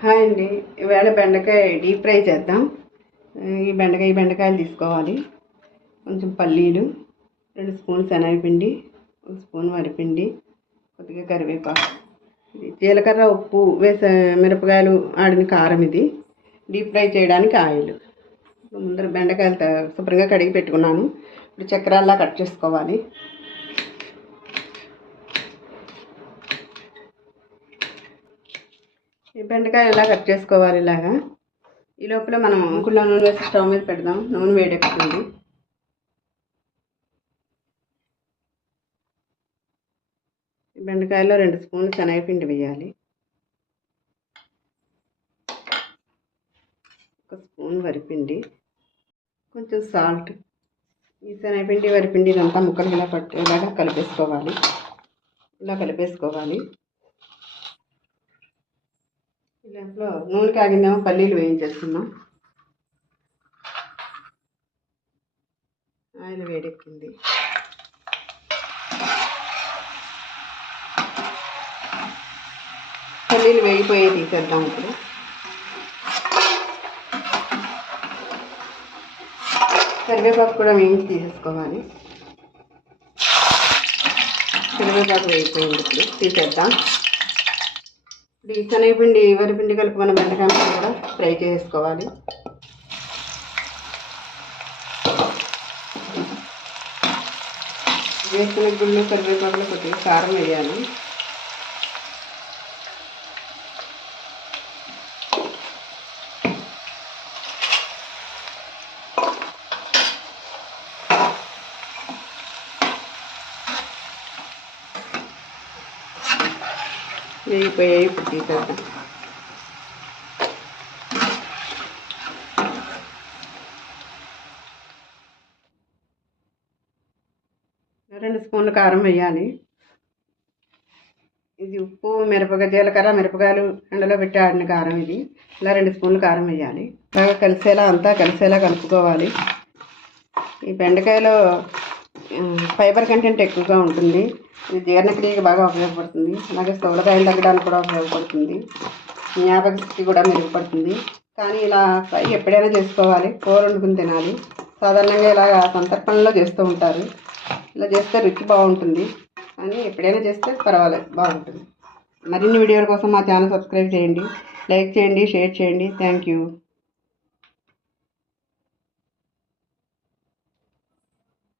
Hi అండి. ఈవేళ బెండకాయ డీప్ ఫ్రై చేద్దాం. ఈ బెండకాయలు తీసుకోవాలి. కొంచెం పల్లీలు, 2 స్పూన్లు శనగపిండి, 1 స్పూన్ వరిపిండి, కొద్దిగా కరివేపాకు, జీలకర్ర, ఉప్పు వేసే మిరపకాయలు ఆడిన కారం. ఇది డీప్ ఫ్రై చేయడానికి ఆయిల్. ముందర బెండకాయలు శుభ్రంగా కడిగి పెట్టుకున్నాను. ఇప్పుడు చక్రాల్లా కట్ చేసుకోవాలి. ఈ బెండకాయలు ఇలా కట్ చేసుకోవాలి. ఇలాగా ఈ లోపల మనం అంకుల్లో నూనె వేసి స్టవ్ మీద పెడదాం. నూనె వేడెక్కుతుంది. ఈ బెండకాయలో 2 స్పూన్లు శనగపిండి వేయాలి. 1 స్పూన్ వరిపిండి, కొంచెం సాల్ట్. ఈ శనగపిండి వరిపిండి ఇదంతా ముక్కలు ఇలాగా కలిపేసుకోవాలి. ఇలాంట్లో నూనె కాగిందేమో పల్లీలు వేయించేస్తున్నాం. ఆయిల్ వేడెక్కింది. పల్లీలు వేగిపోయి తీసేద్దాం. ఇప్పుడు కరివేపాకు కూడా వేయించి తీసేసుకోవాలి. కరివేపాకు వేగిపోయింది. ఇప్పుడు తీసేద్దాం. ఇప్పుడు ఈ శనగపిండి వరిపిండి కలిపి మన బెండకాయ కూడా ఫ్రై చేసుకోవాలి. వేసుకునే గుళ్ళు కరివేపాకులో కొద్దిగా కారం వేయాలి. వేగిపోయాయి. ఇప్పుడు తీసేద్దాం. రెండు స్పూన్లు కారం వేయాలి. ఇది ఉప్పు, జీలకర్ర, మిరపకాయలు ఎండలో పెట్టి ఆడిన కారం. ఇది ఇలా 2 స్పూన్లు కారం వేయాలి. బాగా కలిసేలా కలుపుకోవాలి. ఈ బెండకాయలో ఫైబర్ కంటెంట్ ఎక్కువగా ఉంటుంది. ఇది జీర్ణక్రియకి బాగా ఉపయోగపడుతుంది. అలాగే స్థూలకాయలు తగ్గడానికి కూడా ఉపయోగపడుతుంది. జ్ఞాపక శక్తి కూడా మెరుగుపడుతుంది. కానీ ఇలా ఫ్రై ఎప్పుడైనా చేసుకోవాలి. కూర వండుకుని తినాలి. సాధారణంగా ఇలా సంతర్పణలో చేస్తూ ఉంటారు. ఇలా చేస్తే రుచి బాగుంటుంది. కానీ ఎప్పుడైనా చేస్తే పర్వాలేదు, బాగుంటుంది. మరిన్ని వీడియోల కోసం మా ఛానల్ సబ్స్క్రైబ్ చేయండి, లైక్ చేయండి, షేర్ చేయండి. Thank you.